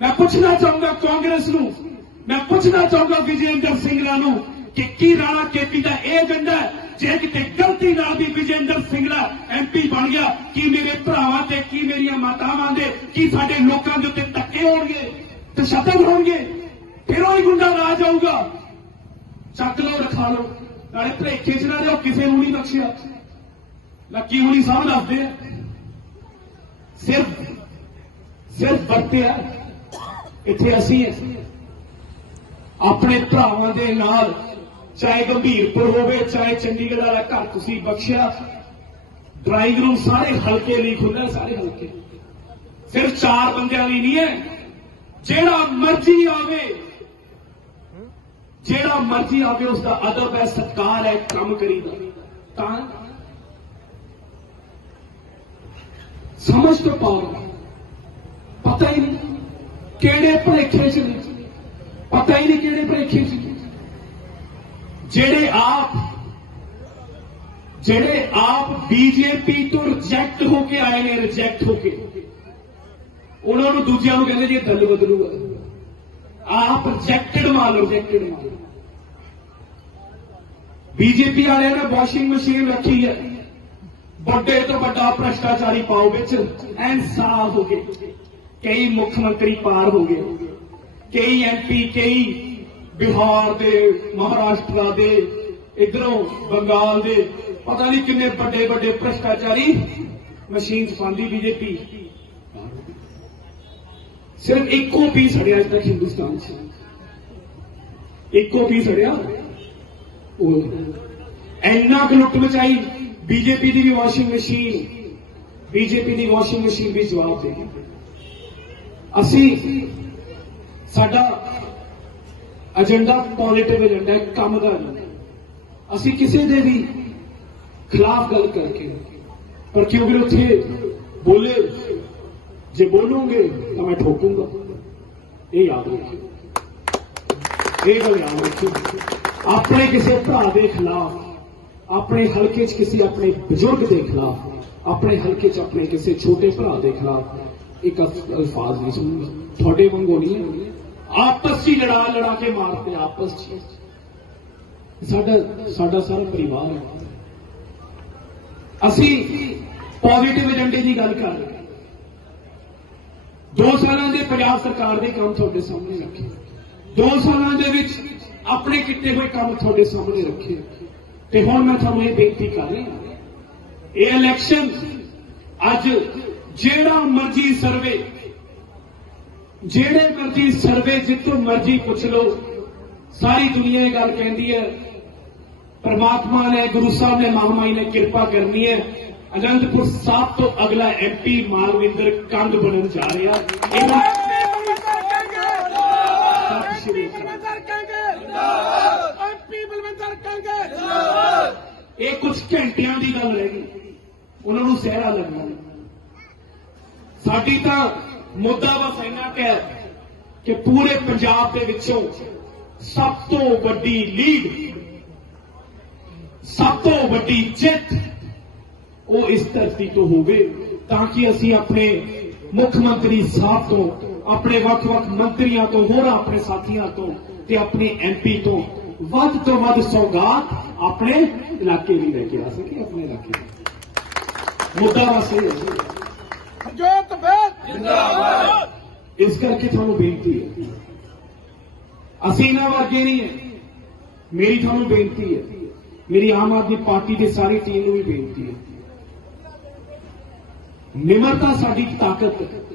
ਮੈਂ ਪੁੱਛਣਾ ਚਾਹੂੰਗਾ ਕਾਂਗਰਸ ਨੂੰ, ਮੈਂ ਪੁੱਛਣਾ ਚਾਹੁੰਦਾ ਵਿਜੇਂਦਰ ਸਿੰਘਲਾ ਨੂੰ ਕਿ ਕੀ ਰਾਣਾ ਕੇਪੀ ਦਾ ਇਹ ਏਜੰਡਾ ਜੇ ਕਿਤੇ ਗਲਤੀ ਨਾਲ ਵੀ ਵਿਜੇਂਦਰ ਸਿੰਘਲਾ ਐਮਪੀ ਬਣ ਗਿਆ, ਕੀ ਮੇਰੇ ਭਰਾਵਾਂ ਤੇ ਕੀ ਮੇਰੀਆਂ ਮਾਤਾਵਾਂ ਦੇ, ਕੀ ਸਾਡੇ ਲੋਕਾਂ ਦੇ ਉੱਤੇ ਧੱਕੇ ਹੋਣਗੇ ਤੇ ਤਸ਼ੱਦਦ ਹੋਣਗੇ? ਫਿਰ ਉਹ ਗੁੰਡਾ ਰਾਜ ਆਊਗਾ। ਚੱਕ ਲਓ, ਰਖਾ ਲਓ। ਨਾਲੇ ਭਲੇਖੇ ਚ ਨਾ ਲਿਓ ਕਿਸੇ ਨੂੰ ਨਹੀਂ ਬਖਸ਼ਿਆ। ਲੱਕੀ ਹੁਣੀ ਸਾਹਿਬ ਦੱਸਦੇ ਆ? ਸਿਰਫ ਸਿਰਫ ਵਰਤਿਆ। ਇੱਥੇ ਅਸੀਂ ਆਪਣੇ ਭਰਾਵਾਂ ਦੇ ਨਾਲ, ਚਾਹੇ ਗੰਭੀਰਪੁਰ ਹੋਵੇ, ਚਾਹੇ ਚੰਡੀਗੜ੍ਹ ਵਾਲਾ ਘਰ ਤੁਸੀਂ ਬਖਸ਼ਿਆ ਡਰਾਈਵਿੰਗ ਰੂਮ ਸਾਰੇ ਹਲਕੇ ਲਈ ਖੁੱਲ੍ਹਾ ਸਾਰੇ ਹਲਕੇ। ਸਿਰਫ ਚਾਰ ਬੰਦਿਆਂ ਲਈ ਨਹੀਂ ਹੈ, ਜਿਹੜਾ ਮਰਜ਼ੀ ਆਵੇ, ਜਿਹੜਾ ਮਰਜ਼ੀ ਆਵੇ ਉਸ ਦਾ ਅਦਬ ਹੈ, ਸਤਕਾਰ ਹੈ ਕੰਮ ਕਰੀਦਾ। ਤਾਂ ਸਮਝ ਤੋਂ ਪਾਓ। ਪਤਾ ਹੀ ਨਹੀਂ ਕਿਹੜੇ ਭਲੇਖੇ ਚ ਨੇ ਪਤਾ ਹੀ ਨਹੀਂ ਕਿਹੜੇ ਭਲੇਖੇ ਚ ਜਿਹੜੇ ਆਪ ਜਿਹੜੇ ਆਪ ਬੀਜੇਪੀ ਤੋਂ ਰਿਜੈਕਟ ਹੋ ਕੇ ਆਏ ਨੇ ਰਿਜੈਕਟ ਹੋ ਕੇ। ਉਹਨਾਂ ਨੂੰ ਦੂਜਿਆਂ ਨੂੰ ਕਹਿੰਦੇ ਜੀ ਇਹ ਦਲ ਬਦਲੂਗਾ। ਆਪ ਰਿਜੈਕਟਡ ਮਾਲ ਰਿਜੈਕਟਡ ਮਾਲ। ਬੀਜੇਪੀ ਵਾਲਿਆਂ ਨੇ ਵਾਸ਼ਿੰਗ ਮਸ਼ੀਨ ਰੱਖੀ ਹੈ। ਵੱਡੇ ਤੋਂ ਵੱਡਾ ਭ੍ਰਸ਼ਟਾਚਾਰੀ ਪਾਓ ਵਿੱਚ, ਐਨ ਸਾਫ਼ ਹੋ ਗਏ ਕਈ ਮੁੱਖ ਮੰਤਰੀ ਪਾਰ ਹੋ ਗਏ। ਕਈ ਐਮਪੀ ਕਈ ਬਿਹਾਰ ਦੇ, ਮਹਾਰਾਸ਼ਟਰ ਦੇ, ਇਧਰੋਂ ਬੰਗਾਲ ਦੇ, ਪਤਾ ਨਹੀਂ ਕਿੰਨੇ ਵੱਡੇ ਵੱਡੇ ਭ੍ਰਿਸ਼ਟਾਚਾਰੀ ਮਸ਼ੀਨ ਚਫਾਂਦੀ ਬੀਜੇਪੀ। ਸਿਰਫ ਇੱਕੋ ਪੀਸ ਹੜਿਆ ਅੱਜ ਤੱਕ ਹਿੰਦੁਸਤਾਨ 'ਚ। ਇੱਕੋ ਪੀਸ ਹੜਿਆ ਉਹ ਇੰਨਾ ਕੁ ਲੁੱਟ ਮਚਾਈ ਬੀਜੇਪੀ ਦੀ ਵੀ ਵਾਸ਼ਿੰਗ ਮਸ਼ੀਨ, ਬੀਜੇਪੀ ਦੀ ਵਾਸ਼ਿੰਗ ਮਸ਼ੀਨ ਵੀ ਜਵਾਬ ਦੇ ਅਸੀਂ ਸਾਡਾ ਏਜੰਡਾ ਪੋਜ਼ਿਟਿਵ ਏਜੰਡਾ ਹੈ, ਕੰਮ ਦਾ ਏਜੰਡਾ ਅਸੀਂ ਕਿਸੇ ਦੇ ਵੀ ਖਿਲਾਫ ਗੱਲ ਕਰਕੇ ਪਰ ਕਿਉਂਕਿ ਉੱਥੇ ਬੋਲੇ? ਜੇ ਬੋਲੂਗੇ ਤਾਂ ਮੈਂ ਠੋਕੂੰਗਾ। ਇਹ ਯਾਦ ਰੱਖਿਓ। ਇਹ ਗੱਲ ਯਾਦ ਰੱਖਿਓ। ਆਪਣੇ ਕਿਸੇ ਭਰਾ ਦੇ ਖਿਲਾਫ, ਆਪਣੇ ਹਲਕੇ 'ਚ ਕਿਸੇ ਆਪਣੇ ਬਜ਼ੁਰਗ ਦੇ ਖਿਲਾਫ, ਆਪਣੇ ਹਲਕੇ 'ਚ ਆਪਣੇ ਕਿਸੇ ਛੋਟੇ ਭਰਾ ਦੇ ਖਿਲਾਫ ਇੱਕ ਅਲ- ਅਲਫਾਜ਼ ਨਹੀਂ ਸੁਣੂਗਾ। ਤੁਹਾਡੇ ਵਾਂਗੂ ਨਹੀਂ ਆਪਸ 'ਚ ਹੀ ਲੜਾ ਲੜਾ ਕੇ ਮਾਰਦੇ ਆਪਸ 'ਚ ਸਾਡਾ ਸਾਡਾ ਸਾਰਾ ਪਰਿਵਾਰ ਹੈ। ਅਸੀਂ ਪੋਜ਼ਿਟਿਵ ਏਜੰਡੇ ਦੀ ਗੱਲ ਕਰ ਰਹੇ ਦੋ ਸਾਲਾਂ ਦੇ ਪੰਜਾਬ ਸਰਕਾਰ ਦੇ ਕੰਮ ਤੁਹਾਡੇ ਸਾਹਮਣੇ ਰੱਖੇ ਦੋ ਸਾਲਾਂ ਦੇ ਵਿੱਚ ਆਪਣੇ ਕੀਤੇ ਹੋਏ ਕੰਮ ਤੁਹਾਡੇ ਸਾਹਮਣੇ ਰੱਖੇ ਤੇ ਹੁਣ ਮੈਂ ਤੁਹਾਨੂੰ ਇਹ ਬੇਨਤੀ ਕਰ ਰਿਹਾ ਇਹ ਇਲੈਕਸ਼ਨ ਅੱਜ ਜਿਹੜਾ ਮਰਜ਼ੀ ਸਰਵੇ ਜਿਹੜੇ ਮਰਜ਼ੀ ਸਰਵੇ ਜਿੱਥੋਂ ਮਰਜ਼ੀ ਪੁੱਛ ਲਓ ਸਾਰੀ ਦੁਨੀਆ ਇਹ ਗੱਲ ਕਹਿੰਦੀ ਹੈ ਪ੍ਰਮਾਤਮਾ ਨੇ ਗੁਰੂ ਸਾਹਿਬ ਨੇ ਮਹਾਮਾਈ ਨੇ ਕਿਰਪਾ ਕਰਨੀ ਹੈ। ਅਨੰਦਪੁਰ ਸਾਹਿਬ ਤੋਂ ਅਗਲਾ ਐਮਪੀ ਮਾਲਵਿੰਦਰ ਕੰਗ ਬਣਨ ਜਾ ਰਿਹਾ। ਇਹ ਕੁਝ ਘੰਟਿਆਂ ਦੀ ਗੱਲ ਰਹਿ ਗਈ ਉਹਨਾਂ ਨੂੰ ਸਹਿਰਾ ਲੱਗਣਾ। ਸਾਡੀ ਤਾਂ ਮੁੱਦਾ ਬਸ ਇੰਨਾ ਕੁ ਹੈ ਕਿ ਪੂਰੇ ਪੰਜਾਬ ਦੇ ਵਿੱਚੋਂ ਸਭ ਤੋਂ ਵੱਡੀ ਲੀਡ, ਸਭ ਤੋਂ ਵੱਡੀ ਜਿੱਤ ਉਹ ਇਸ ਧਰਤੀ ਤੋਂ ਹੋਵੇ ਤਾਂ ਕਿ ਅਸੀਂ ਆਪਣੇ ਮੁੱਖ ਮੰਤਰੀ ਸਾਹਿਬ ਤੋਂ, ਆਪਣੇ ਵੱਖ-ਵੱਖ ਮੰਤਰੀਆਂ ਤੋਂ, ਹੋਰ ਆਪਣੇ ਸਾਥੀਆਂ ਤੋਂ ਤੇ ਆਪਣੇ ਐਮਪੀ ਤੋਂ ਵੱਧ ਤੋਂ ਵੱਧ ਸੌਗਾਤ ਆਪਣੇ ਇਲਾਕੇ ਲਈ ਲੈ ਕੇ ਆ ਸਕੇ ਆਪਣੇ ਇਲਾਕੇ ਮੁੱਦਾ ਬਸ ਇਹ ਹੈ ਜੀ। ਜੋਤ ਬੇਦ ਇਸ ਕਰਕੇ ਤੁਹਾਨੂੰ ਬੇਨਤੀ ਹੈ ਅਸੀਂ ਇਹਨਾਂ ਵਰਗੇ ਨਹੀਂ ਹੈ ਮੇਰੀ ਤੁਹਾਨੂੰ ਬੇਨਤੀ ਹੈ ਮੇਰੀ ਆਮ ਆਦਮੀ ਪਾਰਟੀ ਦੀ ਸਾਰੀ ਟੀਮ ਨੂੰ ਵੀ ਬੇਨਤੀ ਹੈ ਨਿਮਰਤਾ ਸਾਡੀ ਤਾਕਤ ਹੈ